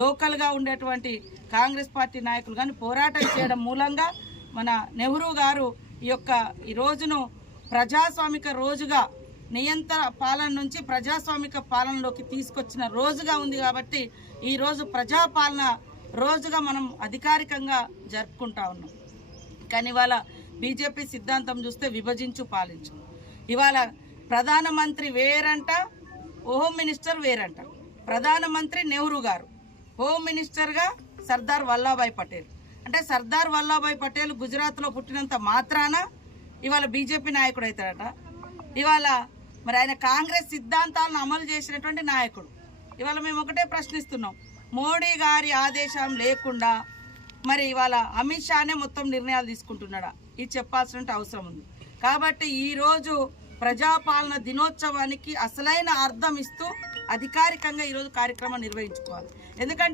లోకల్గా ఉండేటువంటి కాంగ్రెస్ పార్టీ నాయకులు కానీ పోరాటం చేయడం మూలంగా మన నెహ్రూ గారు ఈ రోజును ప్రజాస్వామిక రోజుగా నియంత్రణ పాలన నుంచి ప్రజాస్వామిక పాలనలోకి తీసుకొచ్చిన రోజుగా ఉంది కాబట్టి ఈరోజు ప్రజాపాలన రోజుగా మనం అధికారికంగా జరుపుకుంటా ఉన్నాం. కానీ ఇవాళ బీజేపీ సిద్ధాంతం చూస్తే విభజించు పాలించు. ఇవాళ ప్రధానమంత్రి వేరంట, హోమ్ మినిస్టర్ వేరంట. ప్రధానమంత్రి నెహ్రూ గారు, హోమ్ మినిస్టర్గా సర్దార్ వల్లభాయ్ పటేల్. అంటే సర్దార్ వల్లభాయ్ పటేల్ గుజరాత్లో పుట్టినంత మాత్రాన ఇవాళ బీజేపీ నాయకుడు అవుతాడట. ఇవాళ మరి ఆయన కాంగ్రెస్ సిద్ధాంతాలను అమలు చేసినటువంటి నాయకుడు. ఇవాళ మేము ఒకటే ప్రశ్నిస్తున్నాం, మోడీ గారి ఆదేశం లేకుండా మరి ఇవాళ అమిత్ షానే మొత్తం నిర్ణయాలు తీసుకుంటున్నాడా? ఇది చెప్పాల్సిన అవసరం ఉంది. కాబట్టి ఈరోజు ప్రజాపాలన దినోత్సవానికి అసలైన అర్థం ఇస్తూ అధికారికంగా ఈరోజు కార్యక్రమం నిర్వహించుకోవాలి. ఎందుకంటే